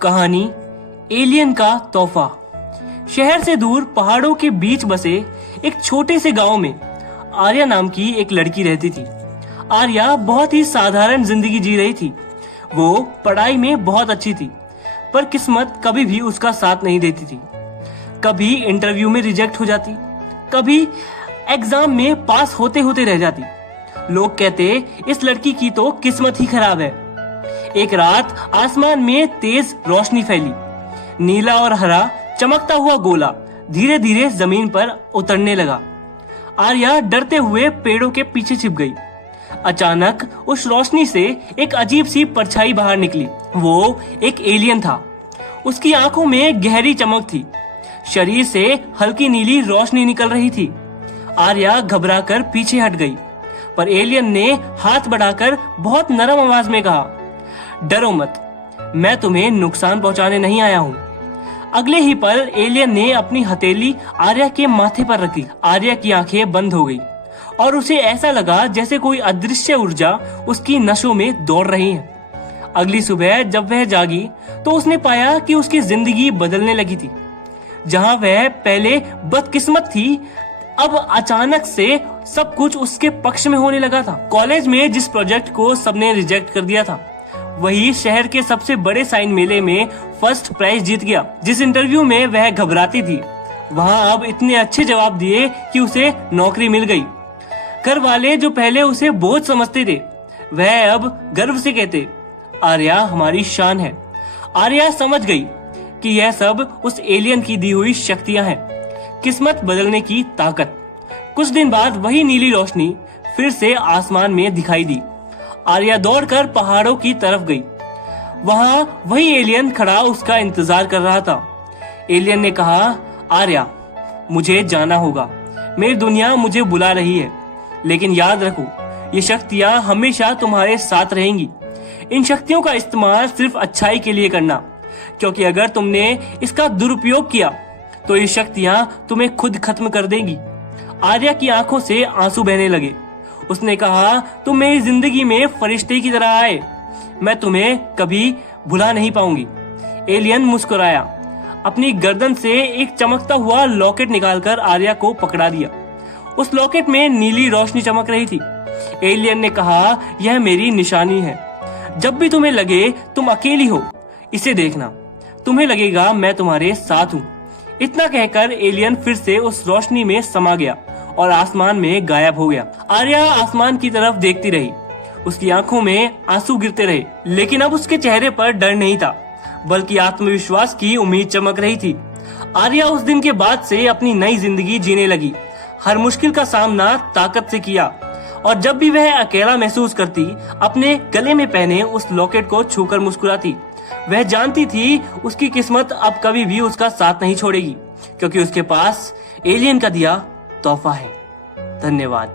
कहानी एलियन का तोहफा। शहर से दूर पहाड़ों के बीच बसे एक छोटे से गांव में आर्या नाम की एक लड़की रहती थी। आर्या बहुत ही साधारण जिंदगी जी रही थी। वो पढ़ाई में बहुत अच्छी थी, पर किस्मत कभी भी उसका साथ नहीं देती थी। कभी इंटरव्यू में रिजेक्ट हो जाती, कभी एग्जाम में पास होते होते रह जाती। लोग कहते इस लड़की की तो किस्मत ही खराब है। एक रात आसमान में तेज रोशनी फैली। नीला और हरा चमकता हुआ गोला धीरे धीरे जमीन पर उतरने लगा। आर्या डरते हुए पेड़ों के पीछे छिप गई। अचानक उस रोशनी से एक अजीब सी परछाई बाहर निकली। वो एक एलियन था। उसकी आंखों में गहरी चमक थी। शरीर से हल्की नीली रोशनी निकल रही थी। आर्या घबराकर पीछे हट गई, पर एलियन ने हाथ बढ़ाकर बहुत नरम आवाज में कहा, डरो मत, मैं तुम्हें नुकसान पहुंचाने नहीं आया हूँ। अगले ही पल एलियन ने अपनी हथेली आर्या के माथे पर रखी। आर्या की आंखें बंद हो गई और उसे ऐसा लगा जैसे कोई अदृश्य ऊर्जा उसकी नसों में दौड़ रही है। अगली सुबह जब वह जागी तो उसने पाया कि उसकी जिंदगी बदलने लगी थी। जहां वह पहले बदकिस्मत थी, अब अचानक से सब कुछ उसके पक्ष में होने लगा था। कॉलेज में जिस प्रोजेक्ट को सबने रिजेक्ट कर दिया था, वही शहर के सबसे बड़े साइन मेले में फर्स्ट प्राइज जीत गया। जिस इंटरव्यू में वह घबराती थी, वहां अब इतने अच्छे जवाब दिए कि उसे नौकरी मिल गई। घर वाले जो पहले उसे बोझ समझते थे, वह अब गर्व से कहते, आर्या हमारी शान है। आर्या समझ गई कि यह सब उस एलियन की दी हुई शक्तियां हैं, किस्मत बदलने की ताकत। कुछ दिन बाद वही नीली रोशनी फिर से आसमान में दिखाई दी। आर्या दौड़कर पहाड़ों की तरफ गई। वहां वही एलियन खड़ा उसका इंतजार कर रहा था। एलियन ने कहा, आर्या मुझे जाना होगा, मेरी दुनिया मुझे बुला रही है, लेकिन याद रखो ये शक्तियां हमेशा तुम्हारे साथ रहेंगी। इन शक्तियों का इस्तेमाल सिर्फ अच्छाई के लिए करना, क्योंकि अगर तुमने इसका दुरुपयोग किया तो ये शक्तियां तुम्हें खुद खत्म कर देंगी। आर्या की आंखों से आंसू बहने लगे। उसने कहा, तुम मेरी जिंदगी में फरिश्ते की तरह आए, मैं तुम्हें कभी भुला नहीं पाऊंगी। एलियन मुस्कुराया, अपनी गर्दन से एक चमकता हुआ लॉकेट निकालकर आर्या को पकड़ा दिया। उस लॉकेट में नीली रोशनी चमक रही थी। एलियन ने कहा, यह मेरी निशानी है। जब भी तुम्हें लगे तुम अकेली हो, इसे देखना, तुम्हें लगेगा मैं तुम्हारे साथ हूँ। इतना कहकर एलियन फिर से उस रोशनी में समा गया और आसमान में गायब हो गया। आर्या आसमान की तरफ देखती रही। उसकी आंखों में आंसू गिरते रहे, लेकिन अब उसके चेहरे पर डर नहीं था, बल्कि आत्मविश्वास की उम्मीद चमक रही थी। आर्या उस दिन के बाद से अपनी नई जिंदगी जीने लगी। हर मुश्किल का सामना ताकत से किया, और जब भी वह अकेला महसूस करती, अपने गले में पहने उस लॉकेट को छूकर मुस्कुराती। वह जानती थी उसकी किस्मत अब कभी भी उसका साथ नहीं छोड़ेगी, क्योंकि उसके पास एलियन का दिया तोहफा है। धन्यवाद।